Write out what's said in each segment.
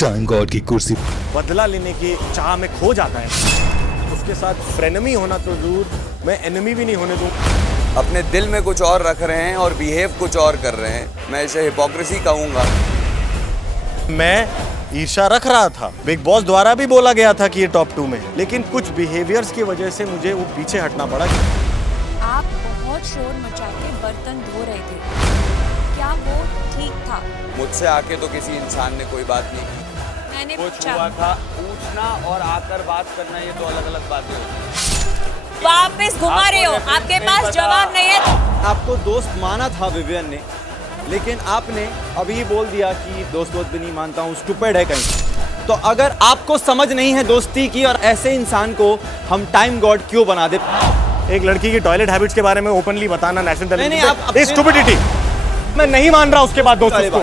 Time God की कुर्सी बदला लेने की चाह में खो जाता है। उसके साथ फ्रेनमी होना तो दूर, मैं एनिमी भी नहीं होने दूं। अपने दिल में कुछ और रख रहे हैं और बिहेव कुछ और कर रहे हैं। मैं इसे हिपोक्रेसी कहूंगा। मैं ईर्ष्या रख रहा था। बिग बॉस द्वारा भी बोला गया था कि ये टॉप 2 में है, लेकिन कुछ बिहेवियर्स की वजह से मुझे वो पीछे हटना पड़ा। आप बहुत शोर मचा के बर्तन धो रहे थे, क्या वो ठीक था? मुझसे आके तो किसी इंसान ने कोई बात नहीं की। मैंने कुछ पूछा। हुआ था, पूछना और आकर बात करना ये तो अलग अलग बातें होती हैं। वापस घुमा रहे हो, आपके पास जवाब नहीं है। आपको दोस्त माना था विवियन ने, लेकिन आपने अभी बोल दिया कि दोस्त भी नहीं मानता हूँ, स्टूपिड है कहीं। तो अगर आपको समझ नहीं है दोस्ती की और ऐसे इंसान को हम टाइम गॉड क्यों बना दे? एक लड़की की टॉयलेट हैबिट्स के बारे में ओपनली बताना नेशनल नहीं, आप अपने- स्टुपिडिटी। मैं नहीं मान रहा उसके बाद दोस्तों को।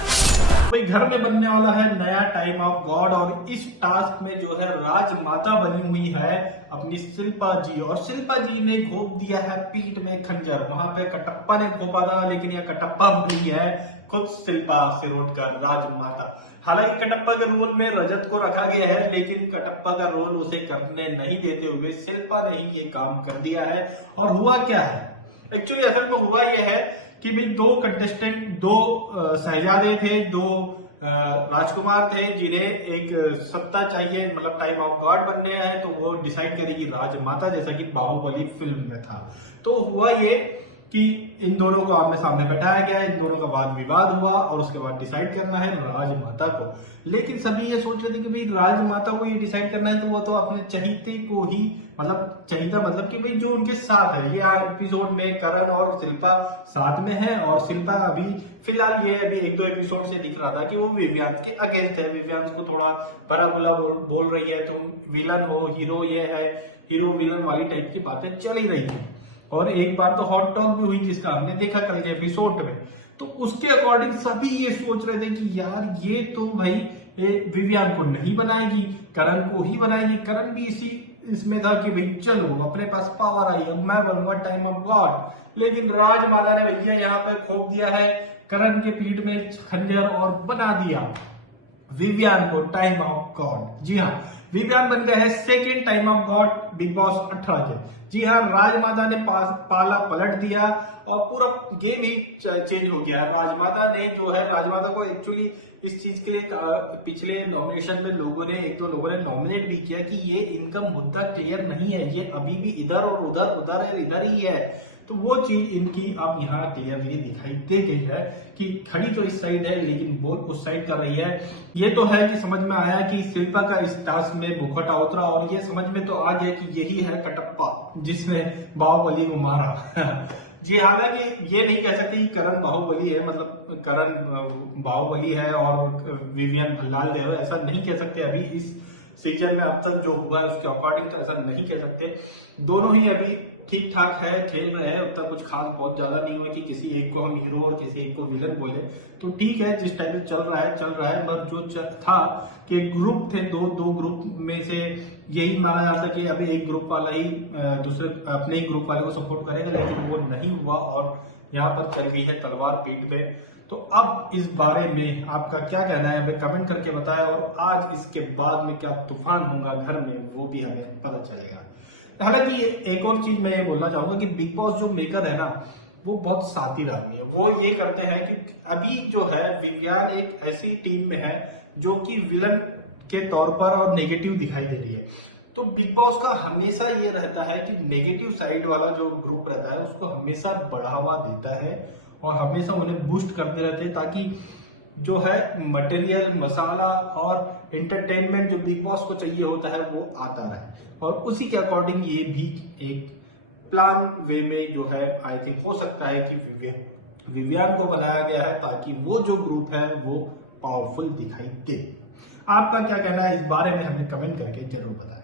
भाई घर में बनने वाला है नया टाइम ऑफ गॉड और इस टास्क में जो है राजमाता बनी हुई है अपनी शिल्पा जी, और शिल्पा जी ने घोप दिया है पीठ में खंजर। वहां पे कटप्पा ने घोपा था, लेकिन यह कटप्पा बनी है खुद शिल्पा सिरोडकर राजमाता। हालांकि कटप्पा के रोल में रजत को रखा गया है, लेकिन कटप्पा का रोल उसे करने नहीं देते हुए शिल्पा ने ही ये काम कर दिया है। और हुआ क्या है एक्चुअली, असल में हुआ यह है कि भाई दो कंटेस्टेंट, दो शहजादे थे, दो राजकुमार थे, जिन्हें एक सत्ता चाहिए, मतलब टाइम ऑफ गॉड बनने हैं, तो वो डिसाइड करेगी राजमाता, जैसा कि बाहुबली फिल्म में था। तो हुआ ये कि इन दोनों को आमने सामने बैठाया गया, इन दोनों का वाद विवाद हुआ और उसके बाद डिसाइड करना है राजमाता को। लेकिन सभी ये सोच रहे थे कि भाई राजमाता को ये डिसाइड करना है, तो वो तो अपने चहीते को ही, मतलब चहीता मतलब कि भाई जो उनके साथ है। ये एपिसोड में करण और शिल्पा साथ में है, और शिल्पा अभी फिलहाल ये अभी 1-2 एपिसोड से दिख रहा था कि वो विवियान के अगेंस्ट है, विवियान को थोड़ा बड़ा बुला बोल रही है, तुम विलन हो, हीरो ये है, हीरो विलन वाली टाइप की बातें चल ही रही थी। और एक बार तो हॉट टॉक भी हुई, जिसका हमने देखा कल के एपिसोड में। तो उसके अकॉर्डिंग सभी ये सोच रहे थे कि यार ये तो भाई विवियान को नहीं बनाएगी, करण को ही बनाएगी। करण भी इसमें था कि भाई चलो अपने पास पावर आई, अब मैं बनूंगा टाइम ऑफ गॉड। लेकिन राजमाता ने भैया यहाँ पे खोप दिया है करण के पीठ में खंजर और बना दिया विवियान को टाइम ऑफ गॉड। जी हाँ, विवियान बन गया है second time of God big boss 18 के। जी हाँ, राजमाता ने पाला पलट दिया और पूरा गेम ही चेंज हो गया। राजमाता ने जो है, राजमाता को एक्चुअली इस चीज के लिए पिछले नॉमिनेशन में एक दो लोगों ने नॉमिनेट भी किया कि ये इनका मुद्दा क्लियर नहीं है, ये अभी भी इधर और उधर है, इधर ही है। तो वो चीज इनकी अब यहाँ क्लियरली दिखाई दे गई है कि खड़ी तो इस साइड है, लेकिन बोल उस साइड कर रही है। ये तो है कि समझ में आया कि शिल्पा का इस टास्क में मुखौटा उतरा, और ये समझ में तो आ गया कि यही है कटप्पा जिसने बाहुबली को मारा। जी, हालांकि ये नहीं कह सकते कि करण बाहुबली है, मतलब करण बाहुबली है और विवियन भल्लाल देव है, ऐसा नहीं कह सकते। अभी इस सीजन में अब तक जो हुआ है उसके अकॉर्डिंग तो ऐसा नहीं कह सकते। दोनों ही अभी ठीक ठाक है, खेल रहे हैं, उतना कुछ खास बहुत ज्यादा नहीं हुआ कि किसी एक को हम हीरो और किसी एक को विलन बोले। तो ठीक है, जिस टाइम से चल रहा है। पर जो था कि ग्रुप थे, दो ग्रुप में से यही माना जाता कि अभी एक ग्रुप वाला ही दूसरे अपने ही ग्रुप वाले को सपोर्ट करेगा, लेकिन वो नहीं हुआ और यहाँ पर चल गई है तलवार पीठ पे। तो अब इस बारे में आपका क्या कहना है, हमें कमेंट करके बताएं, और आज इसके बाद में क्या तूफान होगा घर में वो भी हमें पता चलेगा। हालांकि एक और चीज मैं ये बोलना चाहूंगा कि बिग बॉस जो मेकर है ना, वो बहुत शातिर आदमी है। वो ये करते हैं कि अभी जो है विवियान एक ऐसी टीम में है जो कि विलन के तौर पर और नेगेटिव दिखाई दे रही है। तो बिग बॉस का हमेशा ये रहता है कि नेगेटिव साइड वाला जो ग्रुप रहता है उसको हमेशा बढ़ावा देता है और हमेशा उन्हें बूस्ट करते रहते हैं, ताकि जो है मटेरियल, मसाला और एंटरटेनमेंट जो बिग बॉस को चाहिए होता है वो आता रहे। और उसी के अकॉर्डिंग ये भी एक प्लान वे में जो है आई थिंक हो सकता है कि विवियान को बनाया गया है, ताकि वो जो ग्रुप है वो पावरफुल दिखाई दे। आपका क्या कहना है इस बारे में हमें कमेंट करके जरूर बताएं।